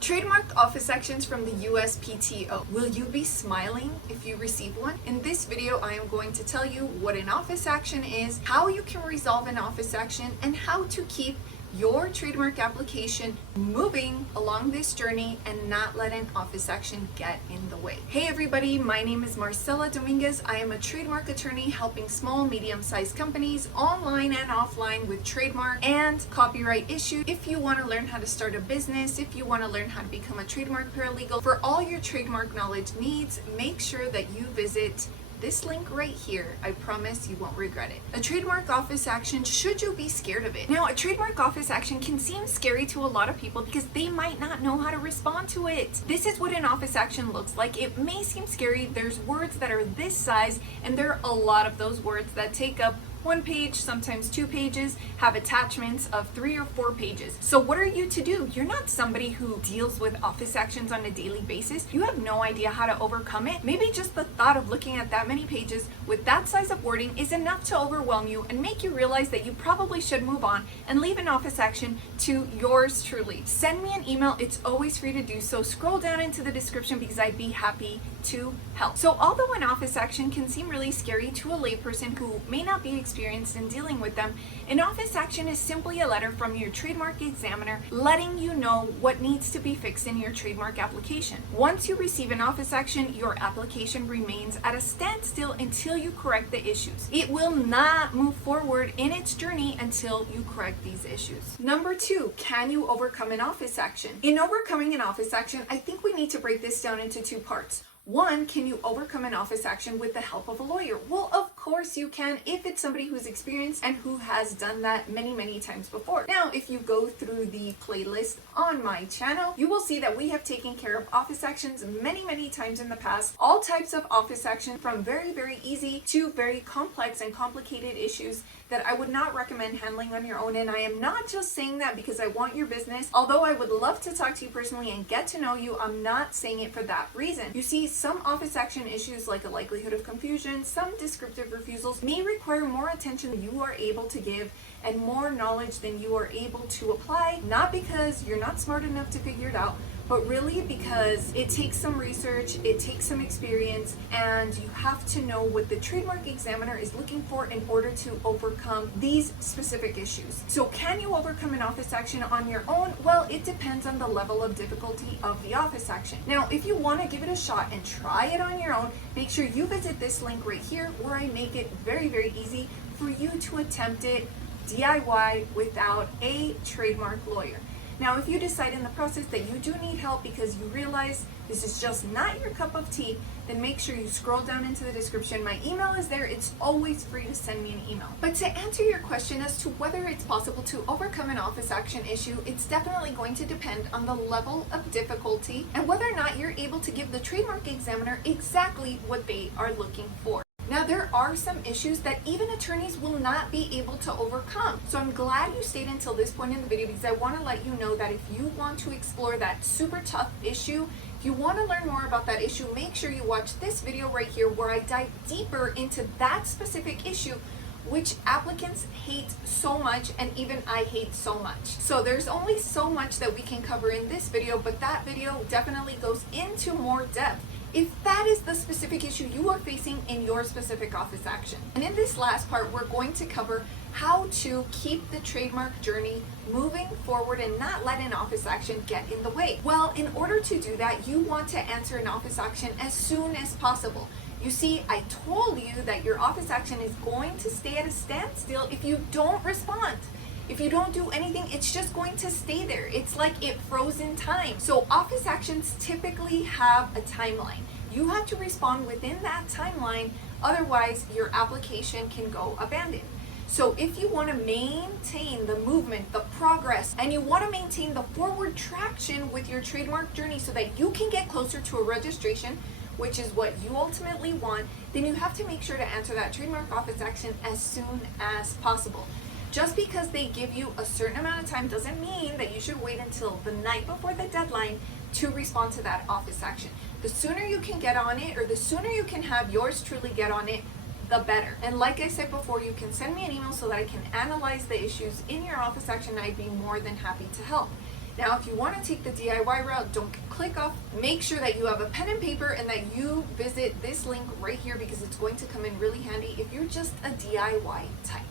Trademarked office actions from the USPTO. Will you be smiling if you receive one? In this video, I am going to tell you what an office action is, how you can resolve an office action, and how to keep your trademark application moving along this journey and not let an office action get in the way. Hey everybody, my name is Marcella Dominguez. I am a trademark attorney helping small, medium-sized companies online and offline with trademark and copyright issues. If you want to learn how to start a business, if you want to learn how to become a trademark paralegal, for all your trademark knowledge needs, make sure that you visit this link right here. I promise you won't regret it. A trademark office action, should you be scared of it? Now, a trademark office action can seem scary to a lot of people because they might not know how to respond to it. This is what an office action looks like. It may seem scary. There's words that are this size, and there are a lot of those words that take up 1 page, sometimes 2 pages, have attachments of 3 or 4 pages. So what are you to do? You're not somebody who deals with office actions on a daily basis. You have no idea how to overcome it. Maybe just the thought of looking at that many pages with that size of wording is enough to overwhelm you and make you realize that you probably should move on and leave an office action to yours truly. Send me an email. It's always free to do so. Scroll down into the description because I'd be happy to help. So although an office action can seem really scary to a layperson who may not be experienced in dealing with them, an office action is simply a letter from your trademark examiner letting you know what needs to be fixed in your trademark application. Once you receive an office action, your application remains at a standstill until you correct the issues. It will not move forward in its journey until you correct these issues. Number 2, can you overcome an office action? In overcoming an office action, I think we need to break this down into 2 parts. 1, can you overcome an office action with the help of a lawyer? Well, of course you can if it's somebody who's experienced and who has done that many times before. Now, if you go through the playlist on my channel, you will see that we have taken care of office actions many times in the past. All types of office action, from very easy to very complex and complicated issues that I would not recommend handling on your own. And I am not just saying that because I want your business. Although I would love to talk to you personally and get to know you, I'm not saying it for that reason. You see, some office action issues like a likelihood of confusion, some descriptive refusals may require more attention than you are able to give and more knowledge than you are able to apply, not because you're not smart enough to figure it out, but really because it takes some research, it takes some experience, and you have to know what the trademark examiner is looking for in order to overcome these specific issues. So can you overcome an office action on your own? Well, it depends on the level of difficulty of the office action. Now, if you want to give it a shot and try it on your own, make sure you visit this link right here where I make it very easy for you to attempt it DIY without a trademark lawyer. Now, if you decide in the process that you do need help because you realize this is just not your cup of tea, then make sure you scroll down into the description. My email is there. It's always free to send me an email. But to answer your question as to whether it's possible to overcome an office action issue, it's definitely going to depend on the level of difficulty and whether or not you're able to give the trademark examiner exactly what they are looking for. Now, there are some issues that even attorneys will not be able to overcome. So I'm glad you stayed until this point in the video because I want to let you know that if you want to explore that super tough issue, if you want to learn more about that issue, make sure you watch this video right here where I dive deeper into that specific issue, which applicants hate so much and even I hate so much. So there's only so much that we can cover in this video, but that video definitely goes into more depth if that is the specific issue you are facing in your specific office action. And in this last part, we're going to cover how to keep the trademark journey moving forward and not let an office action get in the way. Well, in order to do that, you want to answer an office action as soon as possible. You see, I told you that your office action is going to stay at a standstill if you don't respond. If you don't do anything, it's just going to stay there. It's like it froze in time. So office actions typically have a timeline. You have to respond within that timeline, otherwise your application can go abandoned. So if you want to maintain the movement, the progress, and you want to maintain the forward traction with your trademark journey so that you can get closer to a registration, which is what you ultimately want, then you have to make sure to answer that trademark office action as soon as possible. Just because they give you a certain amount of time doesn't mean that you should wait until the night before the deadline to respond to that office action. The sooner you can get on it, or the sooner you can have yours truly get on it, the better. And like I said before, you can send me an email so that I can analyze the issues in your office action. I'd be more than happy to help. Now, if you want to take the DIY route, don't click off. Make sure that you have a pen and paper and that you visit this link right here because it's going to come in really handy if you're just a DIY type.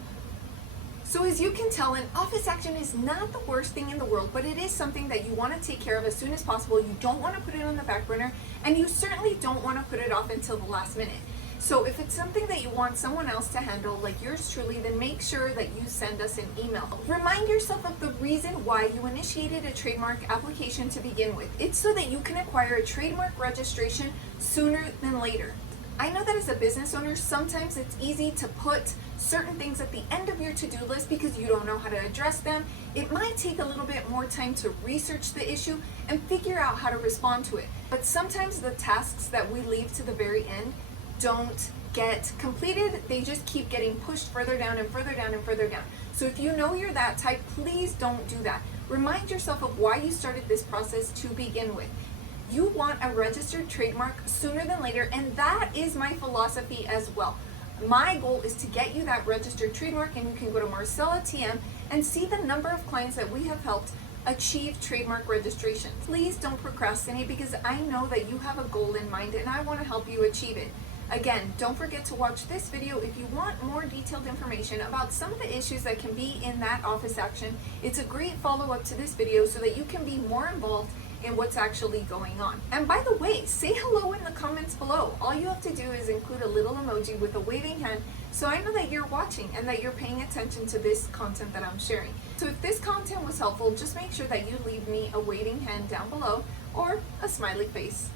So as you can tell, an office action is not the worst thing in the world, but it is something that you want to take care of as soon as possible. You don't want to put it on the back burner, and you certainly don't want to put it off until the last minute. So if it's something that you want someone else to handle, like yours truly, then make sure that you send us an email. Remind yourself of the reason why you initiated a trademark application to begin with. It's so that you can acquire a trademark registration sooner than later. I know that as a business owner, sometimes it's easy to put certain things at the end of your to-do list because you don't know how to address them. It might take a little bit more time to research the issue and figure out how to respond to it. But sometimes the tasks that we leave to the very end don't get completed. They just keep getting pushed further down and further down and further down. So if you know you're that type, please don't do that. Remind yourself of why you started this process to begin with. You want a registered trademark sooner than later, and that is my philosophy as well. My goal is to get you that registered trademark, and you can go to MARCELLA TM and see the number of clients that we have helped achieve trademark registration. Please don't procrastinate because I know that you have a goal in mind and I want to help you achieve it. Again, don't forget to watch this video if you want more detailed information about some of the issues that can be in that office action. It's a great follow-up to this video so that you can be more involved in what's actually going on. And by the way, say hello in the comments below. All you have to do is include a little emoji with a waving hand so I know that you're watching and that you're paying attention to this content that I'm sharing. So if this content was helpful, just make sure that you leave me a waving hand down below or a smiley face.